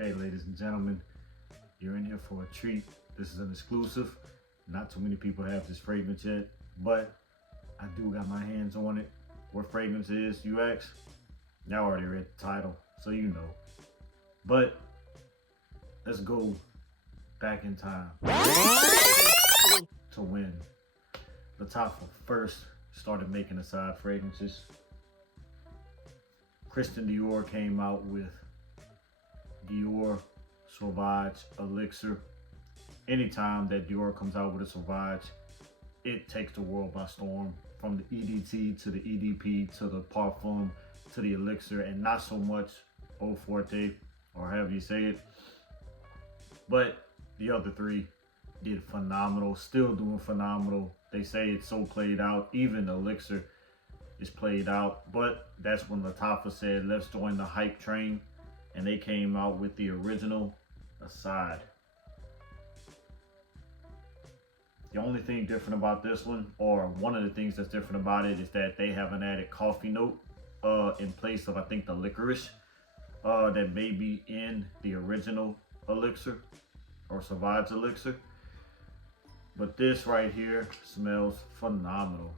Okay, ladies and gentlemen, you're in here for a treat. This is an exclusive. Not too many people have this fragrance yet, but I do got my hands on it. What fragrance is, you ask? Y'all already read the title, so you know. But let's go back in time to when Lattafa first started making Assad fragrances. Christian Dior came out with Dior Sauvage Elixir. Anytime that Dior comes out with a Sauvage, it takes the world by storm. From the EDT to the EDP to the Parfum to the Elixir, and not so much Eau Forte, or however you say it. But the other three did phenomenal, still doing phenomenal. They say it's so played out, even Elixir is played out. But that's when Lattafa said, let's join the hype train. And they came out with the original Assad. The only thing different about this one, or one of the things that's different about it, is that they have an added coffee note in place of, I think, the licorice that may be in the original Elixir or Sauvage Elixir. But this right here smells phenomenal.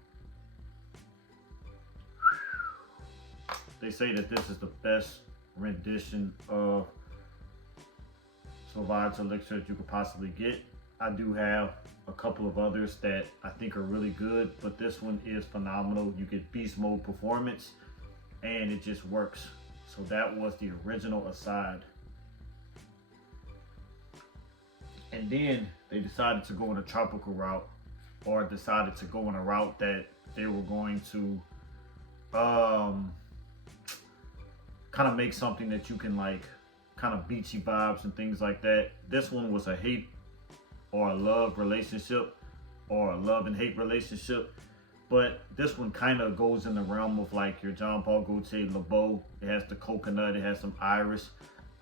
They say that this is the best rendition of Sauvage Elixir that you could possibly get. I do have a couple of others that I think are really good, but this one is phenomenal. You get beast mode performance and it just works. So that was the original Assad. And then they decided to go in a tropical route, or decided to go in a route that they were going to kind of make something that you can like, kind of beachy vibes and things like that. This one was a hate or a love relationship, or a love and hate relationship. But this one kind of goes in the realm of like your Jean Paul Gaultier Le Beau. It has the coconut, it has some iris.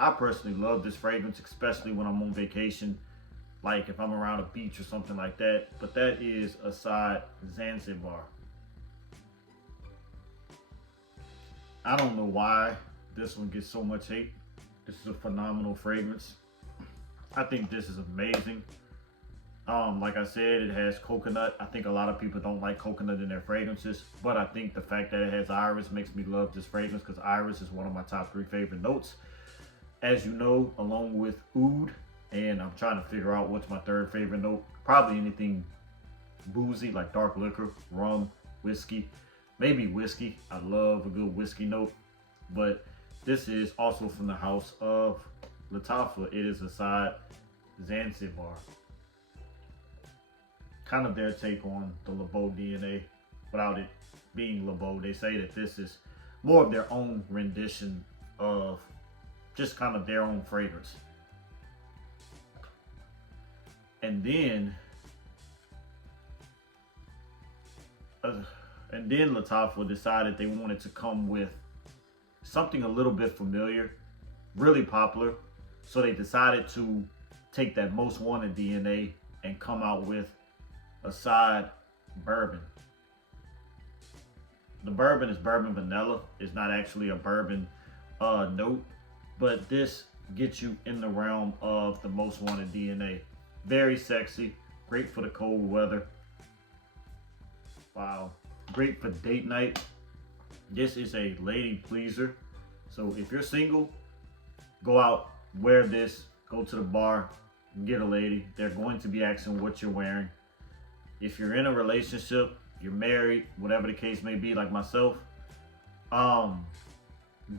I personally love this fragrance, especially when I'm on vacation, like if I'm around a beach or something like that. But that is Assad Zanzibar. I don't know why this one gets so much hate. This is a phenomenal fragrance. I think this is amazing. Like I said, it has coconut. I think a lot of people don't like coconut in their fragrances, but I think the fact that it has iris makes me love this fragrance, because iris is one of my top 3 favorite notes, as you know, along with oud. And I'm trying to figure out what's my 3rd favorite note. Probably anything boozy, like dark liquor, rum, whiskey, maybe whiskey. I love a good whiskey note. But this is also from the house of Lattafa. It is Assad Zanzibar. Kind of their take on the Le Beau DNA without it being Le Beau. They say that this is more of their own rendition of just kind of their own fragrance. And then Lattafa decided they wanted to come with something a little bit familiar, really popular. So they decided to take that most wanted DNA and come out with Assad bourbon. The bourbon is bourbon vanilla. It's not actually a bourbon note, but this gets you in the realm of the most wanted DNA. Very sexy, great for the cold weather. Wow, great for date night. This is a lady pleaser. So if you're single, go out, wear this, go to the bar, get a lady. They're going to be asking what you're wearing. If you're in a relationship, you're married, whatever the case may be, like myself,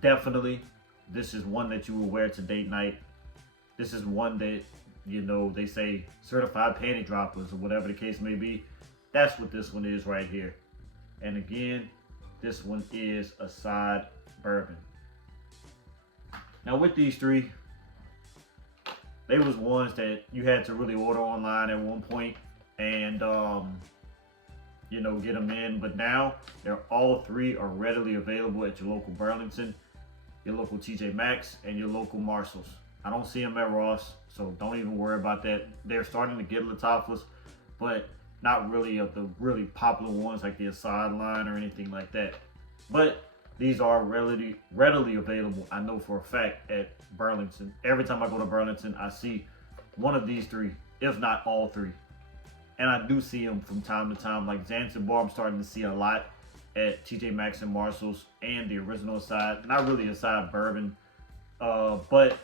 definitely this is one that you will wear to date night. This is one that, you know, they say certified panty droppers or whatever the case may be. That's what this one is right here. And again, this one is Assad bourbon. Now with these 3, they was ones that you had to really order online at one point and you know, get them in. But now they're all 3 are readily available at your local Burlington, your local TJ Maxx, and your local Marshalls. I don't see them at Ross, so don't even worry about that. They're starting to get Lattafas, but not really of the really popular ones like the Assad line or anything like that. But These are readily available, I know for a fact, at Burlington. Every time I go to Burlington, I see one of these three, if not all three. And I do see them from time to time. Like Zanzibar, I'm starting to see a lot at TJ Maxx and Marshalls, and the original Assad. Not really Assad bourbon, but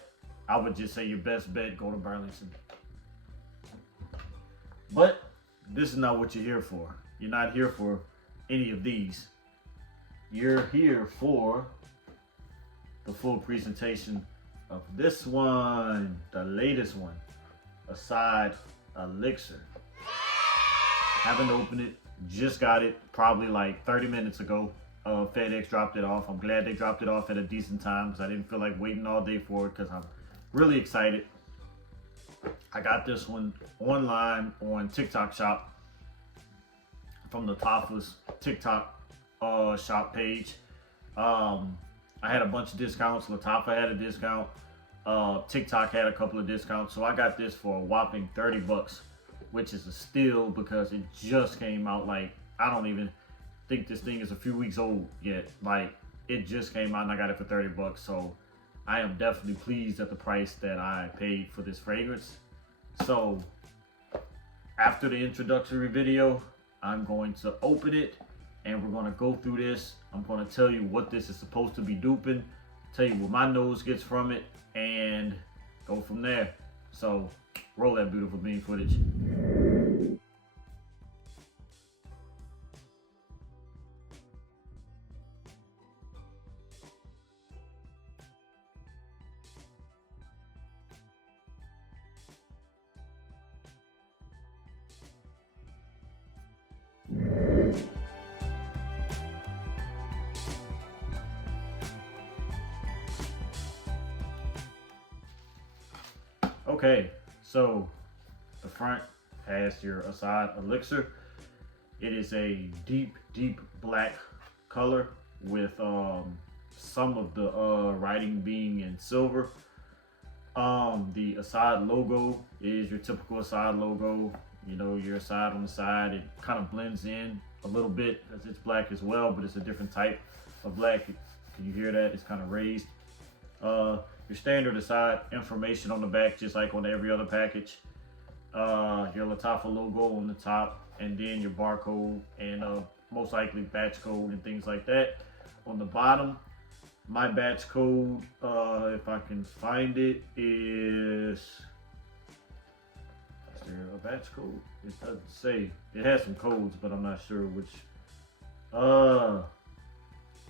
I would just say your best bet, go to Burlington. But this is not what you're here for. You're not here for any of these. You're here for the full presentation of this one, the latest one, Asad Elixir. Haven't opened it, just got it probably like 30 minutes ago. FedEx dropped it off. I'm glad they dropped it off at a decent time because I didn't feel like waiting all day for it because I'm really excited. I got this one online on TikTok shop from Lattafa's TikTok shop page. I had a bunch of discounts. Lattafa had a discount. TikTok had a couple of discounts. So I got this for a whopping 30 bucks, which is a steal because it just came out. Like, I don't even think this thing is a few weeks old yet. Like, it just came out and I got it for 30 bucks. So I am definitely pleased at the price that I paid for this fragrance. So after the introductory video, I'm going to open it and we're going to go through this. I'm going to tell you what this is supposed to be duping, tell you what my nose gets from it, and go from there. So roll that beautiful bean footage. Okay, so the front has your Asad Elixir. It is a deep black color with some of the writing being in silver. The Assad logo is your typical Assad logo. You know, your Assad on the side. It kind of blends in a little bit because it's black as well, but it's a different type of black. Can you hear that? It's kind of raised. Your standard Assad information on the back, just like on every other package. Your Lattafa logo on the top, and then your barcode and most likely batch code and things like that on the bottom. My batch code, if I can find it, is there a batch code? It doesn't say. It has some codes, but I'm not sure which.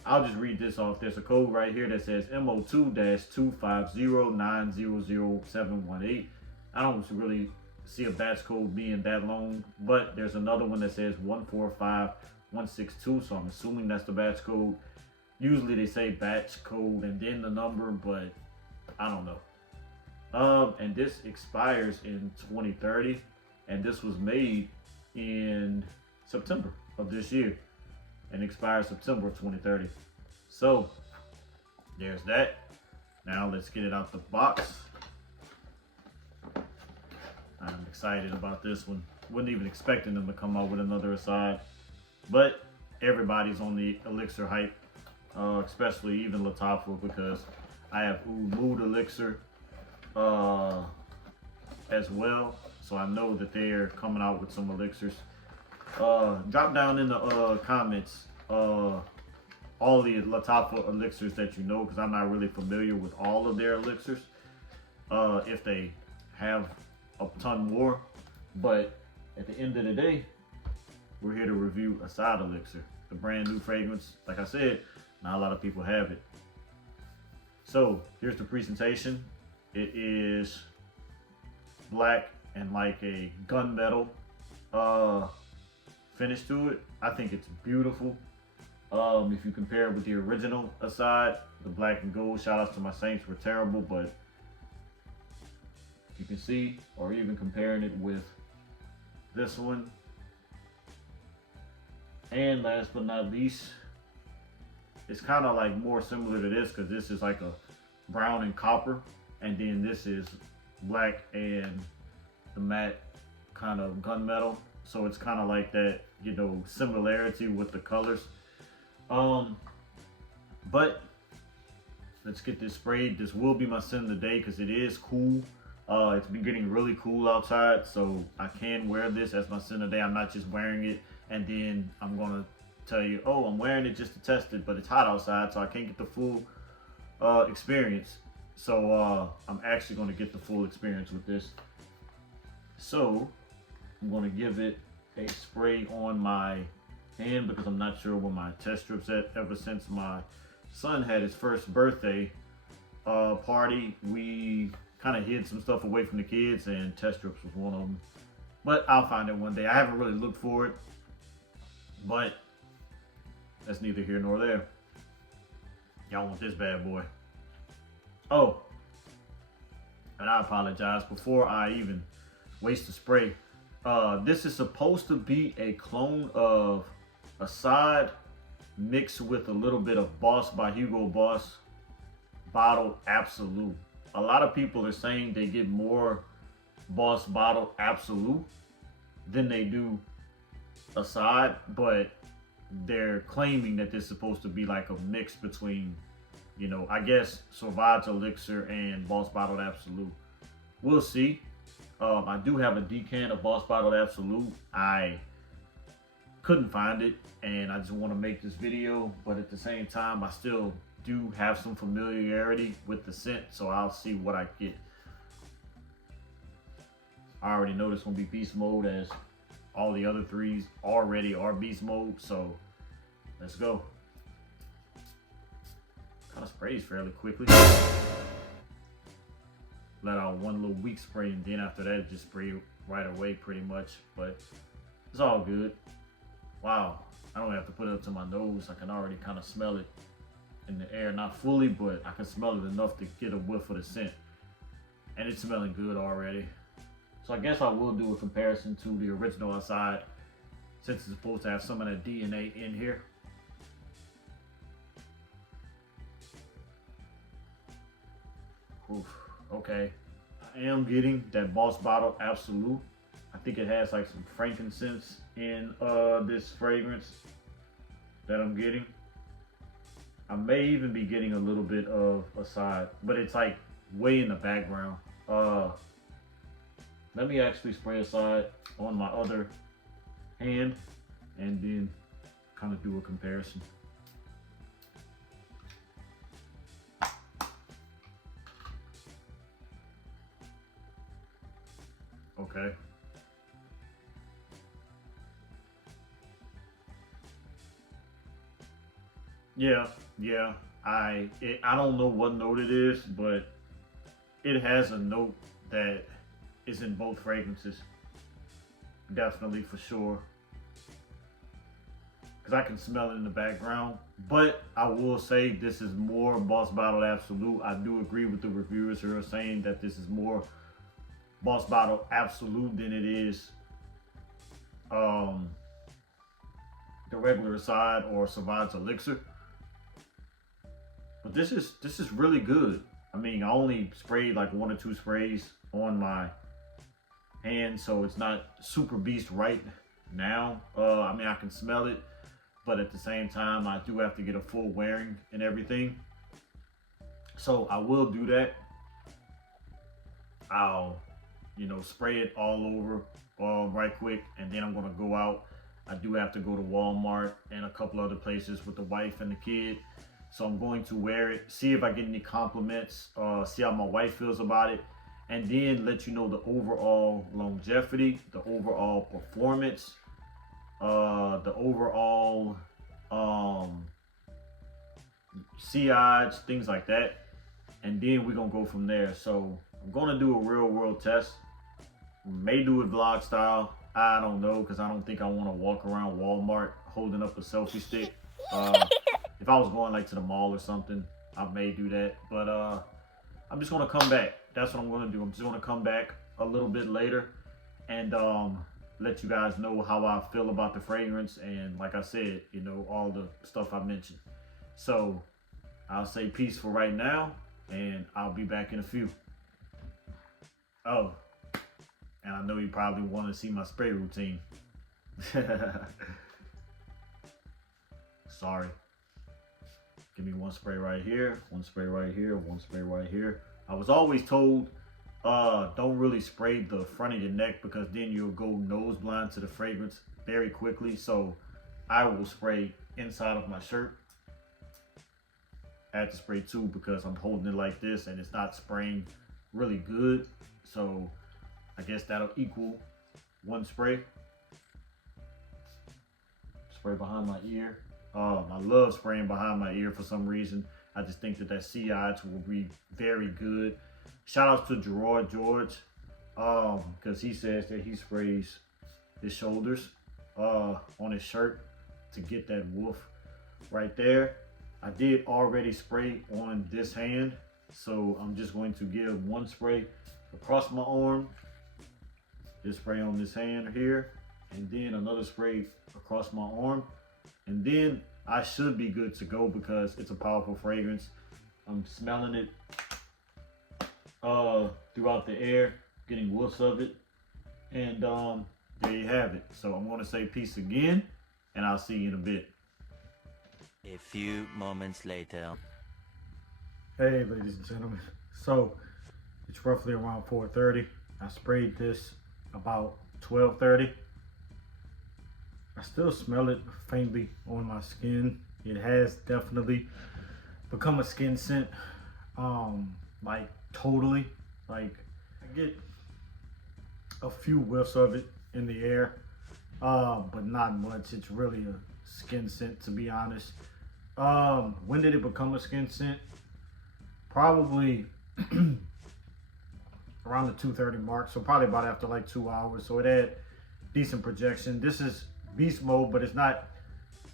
I'll just read this off. There's a code right here that says MO2-250900718. I don't really see a batch code being that long, but there's another one that says 145162, so I'm assuming that's the batch code. Usually they say batch code and then the number, but I don't know. And this expires in 2030, and this was made in September of this year and expires September 2030. So there's that. Now let's get it out the box. I'm excited about this one. Wasn't even expecting them to come out with another Assad, but everybody's on the Elixir hype, especially even Lattafa, because I have Oud Elixir as well, so I know that they're coming out with some elixirs. Drop down in the comments all the Lattafa elixirs that you know, because I'm not really familiar with all of their elixirs, if they have a ton more. But at the end of the day, we're here to review Asad Elixir, the brand new fragrance. Like I said, not a lot of people have it. So here's the presentation. It is black and like a gunmetal finish to it. I think it's beautiful. If you compare it with the original Assad, the black and gold, shout outs to my Saints, were terrible, but you can see, or even comparing it with this one. And last but not least, it's kind of like more similar to this, because this is like a brown and copper, and then this is black and the matte kind of gunmetal. So it's kind of like that, you know, similarity with the colors. But let's get this sprayed. This will be my scent of the day because it is cool. It's been getting really cool outside, so I can wear this as my scent of the day. I'm not just wearing it and then I'm gonna tell you, oh, I'm wearing it just to test it, but it's hot outside, so I can't get the full experience. So I'm actually gonna get the full experience with this. So I'm gonna give it a spray on my hand because I'm not sure where my test strip's at. Ever since my son had his first birthday party, we kind of hid some stuff away from the kids, and test strips was one of them. But I'll find it one day. I haven't really looked for it, but that's neither here nor there. Y'all want this bad boy. Oh, and I apologize before I even waste the spray. This is supposed to be a clone of Assad mixed with a little bit of Boss by Hugo Boss Bottled Absolute. A lot of people are saying they get more Boss Bottled Absolute than they do Assad, but they're claiming that this is supposed to be like a mix between, you know, I guess Asad Elixir and Boss Bottled Absolute. We'll see. I do have a decant of Boss Bottled Absolute. I couldn't find it, and I just want to make this video, but at the same time, I still do have some familiarity with the scent, so I'll see what I get. I already know this gonna be beast mode, as all the other threes already are beast mode, so let's go. Kind of sprays fairly quickly. Let out one little weak spray, and then after that just spray right away pretty much, but it's all good. Wow, I don't have to put it up to my nose. I can already kind of smell it in the air, not fully, but I can smell it enough to get a whiff of the scent, and it's smelling good already. So I guess I will do a comparison to the original Assad, since it's supposed to have some of that DNA in here. Oof. Okay, I am getting that Boss Bottle Absolute. I think it has like some frankincense in this fragrance that I'm getting. I may even be getting a little bit of Assad, but it's like way in the background. Let me actually spray Assad on my other hand and then kind of do a comparison. Okay. Yeah. I don't know what note it is, but it has a note that is in both fragrances. Definitely, for sure. Because I can smell it in the background. But I will say this is more Boss Bottled Absolute. I do agree with the reviewers who are saying that this is more Boss Bottled Absolute than it is the regular Assad or Asad Elixir. But this is really good. I mean, I only sprayed like 1 or 2 sprays on my hand, so it's not super beast right now. I mean, I can smell it, but at the same time, I do have to get a full wearing and everything. So I will do that. I'll, you know, spray it all over right quick, and then I'm gonna go out. I do have to go to Walmart and a couple other places with the wife and the kid. So I'm going to wear it, see if I get any compliments, see how my wife feels about it, and then let you know the overall longevity, the overall performance, the overall CIs, things like that. And then we're gonna go from there. So I'm gonna do a real world test. May do it vlog style. I don't know, because I don't think I want to walk around Walmart holding up a selfie stick. If I was going like to the mall or something, I may do that. But I'm just gonna come back. That's what I'm gonna do. I'm just gonna come back a little bit later and let you guys know how I feel about the fragrance, and like I said, you know, all the stuff I mentioned. So I'll say peace for right now, and I'll be back in a few. Oh, and I know you probably want to see my spray routine. Sorry. Give me one spray right here, one spray right here, one spray right here. I was always told, don't really spray the front of your neck because then you'll go nose blind to the fragrance very quickly. So I will spray inside of my shirt. I had to spray two because I'm holding it like this and it's not spraying really good. So I guess that'll equal one spray. Spray behind my ear. I love spraying behind my ear for some reason. I just think that sea odds will be very good. Shout outs to Gerard George, because he says that he sprays his shoulders on his shirt to get that woof right there. I did already spray on this hand, so I'm just going to give one spray across my arm, just spray on this hand here, and then another spray across my arm, and then I should be good to go because it's a powerful fragrance. I'm smelling it throughout the air, getting whiffs of it, and there you have it. So I'm going to say peace again, and I'll see you in a bit. A few moments later. Hey ladies and gentlemen, so it's roughly around 4:30. I sprayed this about 12:30. I still smell it faintly on my skin. It has definitely become a skin scent, like totally. Like I get a few whiffs of it in the air, but not much. It's really a skin scent, to be honest. When did it become a skin scent? Probably around the 2:30 mark, so probably about after like 2 hours. So it had decent projection. This is beast mode, but it's not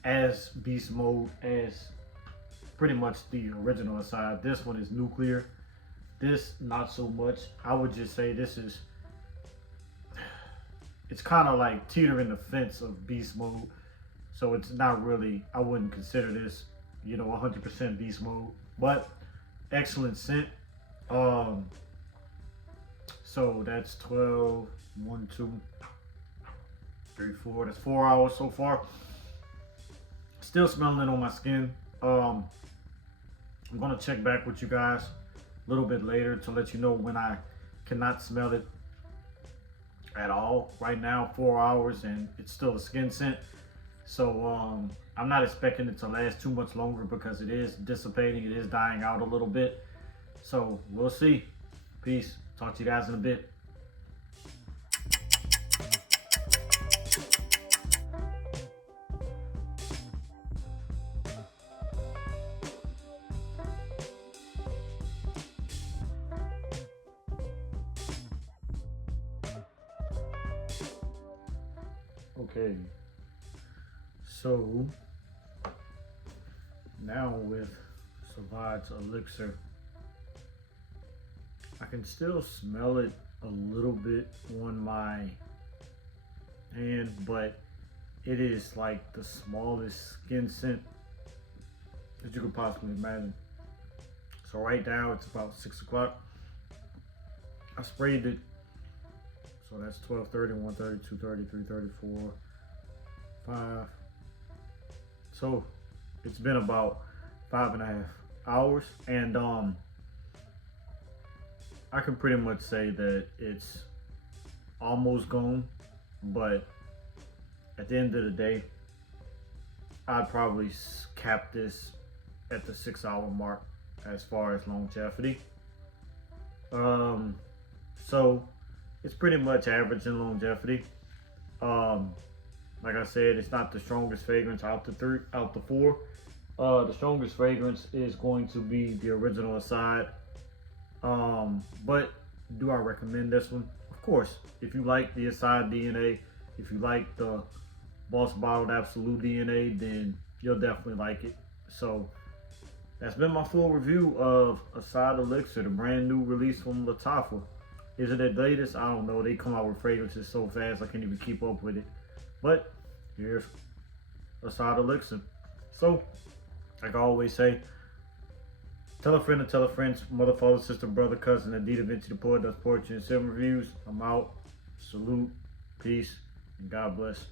as beast mode as pretty much the original Assad. This one is nuclear. This not so much. I would just say this is, it's kind of like teetering the fence of beast mode. So it's not really, I wouldn't consider this, 100% beast mode, but excellent scent. So that's 12, 1, 2, 3, 4. That's 4 hours so far. Still smelling it on my skin. I'm gonna check back with you guys a little bit later to let you know when I cannot smell it at all. Right now, 4 hours, and it's still a skin scent. So I'm not expecting it to last too much longer because it is dissipating, it is dying out a little bit. So we'll see. Peace. Talk to you guys in a bit. Okay, so now with Asad Elixir, I can still smell it a little bit on my hand, but it is like the smallest skin scent that you could possibly imagine. So right now it's about 6 o'clock. I sprayed it. So that's 12:30, 1:30, 2:30, 3:30, 4, 5. So it's been about 5.5 hours, and I can pretty much say that it's almost gone, but at the end of the day, I'd probably cap this at the 6-hour mark as far as longevity. So it's pretty much average in longevity. Like I said, it's not the strongest fragrance out the four. The strongest fragrance is going to be the original Assad. But do I recommend this one? Of course. If you like the Assad DNA, if you like the Boss Bottled Absolute DNA, then you'll definitely like it. So that's been my full review of Asad Elixir, the brand new release from Lattafa. Is it the latest? I don't know. They come out with fragrances so fast I can't even keep up with it. But here's Asad Elixir. So, like I always say, tell a friend to tell a friend, mother, father, sister, brother, cousin, and Davinci the poet does poetry and film reviews. I'm out. Salute, peace, and God bless.